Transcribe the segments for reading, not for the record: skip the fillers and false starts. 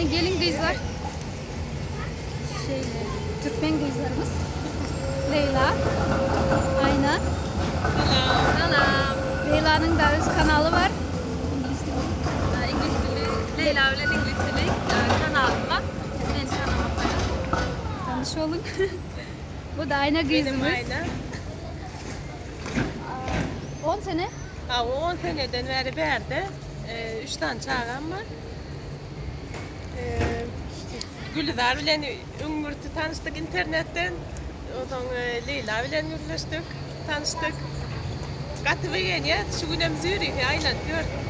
Yani gelin gyzlar. Türkmen gyzlarımız. Leyla. Ayna. Selam. Leyla'nın da öz kanalı var. İngiliz dili, Leyla bilen İngiliz dili kanalım var. Ben kanalıma paylaşıyorum. Tanış olun. Bu da Ayna gyzımız. Benim Ayna. 10 sene. 10 seneden beri verdi. 3 tane çağım var. Gülizar bilen Üngürt'ü tanıştık internetten. Ondan Leyla bilen görüştük, tanıştık. Katı beğen ya, şu günem Zürich, aynen gördüm.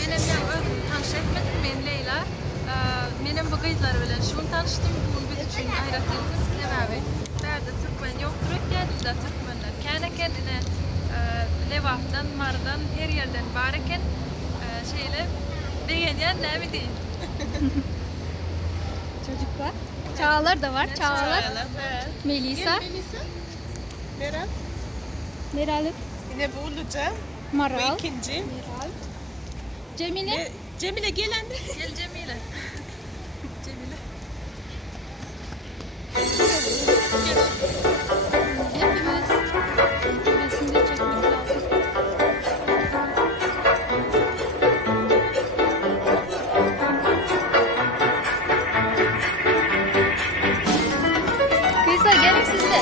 Benim özüm tanış etmedim, ben Leyla. Benim bu gyzlar bilen şunu tanıştım, bu biz için hayrat ettim. Sebebi, nerede Türkmen yoktur, geldiler Türkmenler. Kendi kendine Levah'tan, Mar'dan, her yerden varken beğenen ne mi değil? Çocuklar. Çağlar da var. Çağlar. Evet. Melisa. Gel Melisa. Meral. Meral'im. Yine bu Uluca. Maral. Bu ikinci. Meral. Cemile. Cemile gel anne. Gel Cemile. Cemile. Hepimiz resimde çekmek lazım. Kızlar gelin siz de.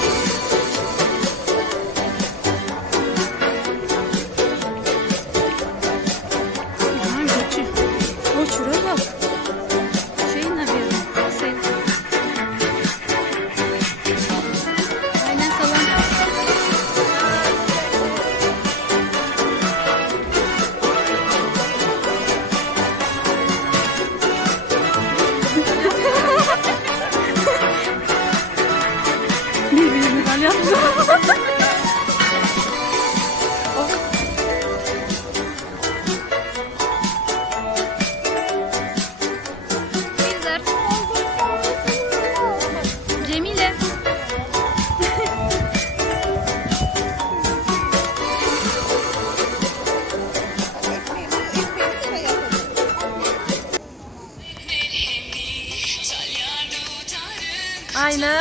Aman geçin. O şuraya bak. Şeyin haberi. Sen. Aynen salon. Birbirini palyaço. Güzel. Cemile. Ayna.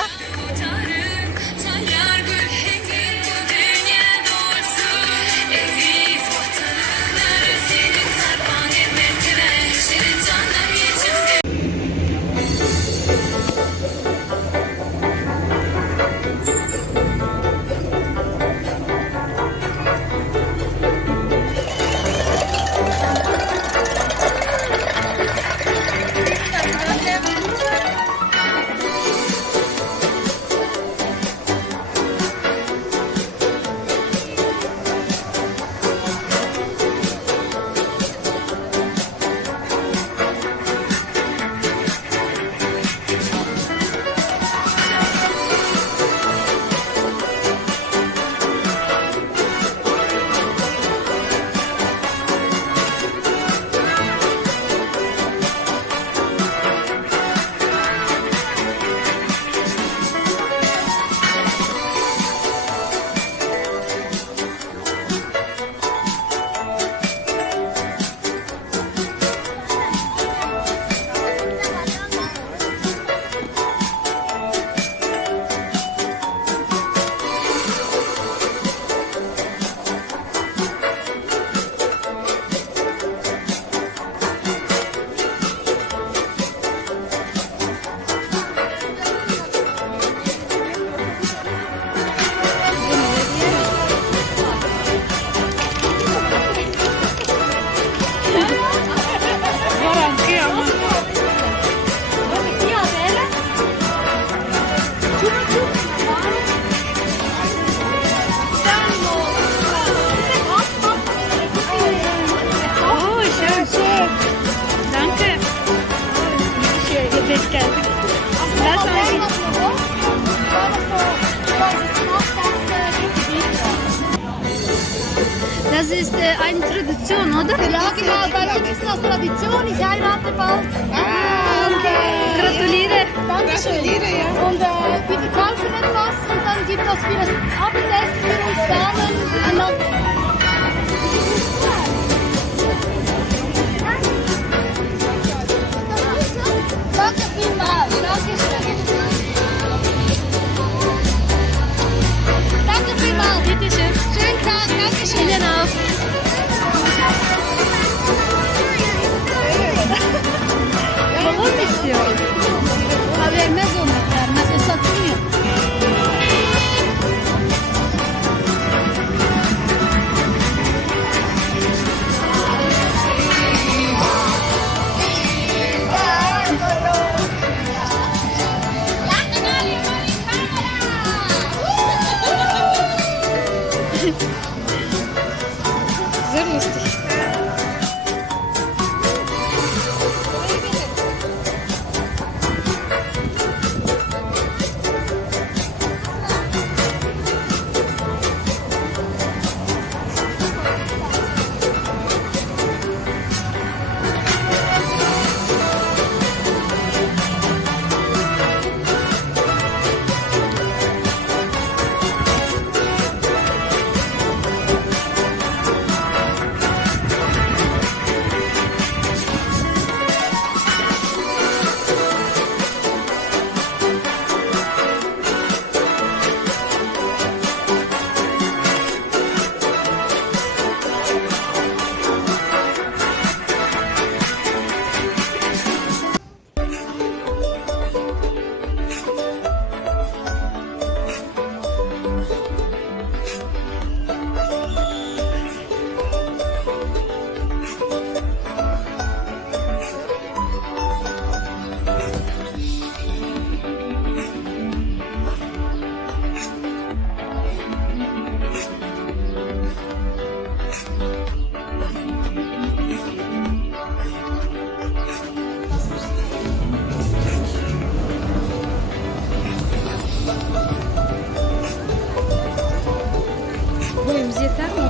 Das ist eine Tradition, oder? Ja, genau, bei uns ist das Tradition. Ich heirate bald. Gratuliere. Dankeschön. Gratuliere, ja. Und wir verkaufen etwas und dann gibt es für das Abendessen für uns Damen. geçtik. Boyumuz yeter mi?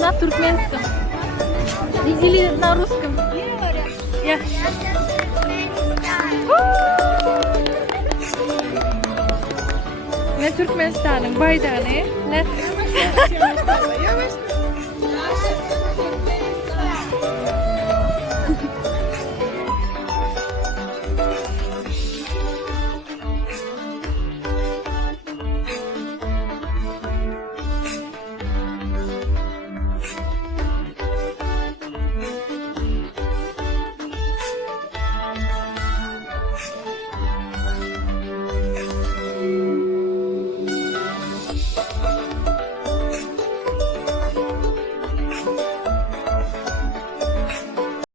На туркменском. Или на русском. Я. Ne Türkmenistan'ın bayrağını, ne? Yavaş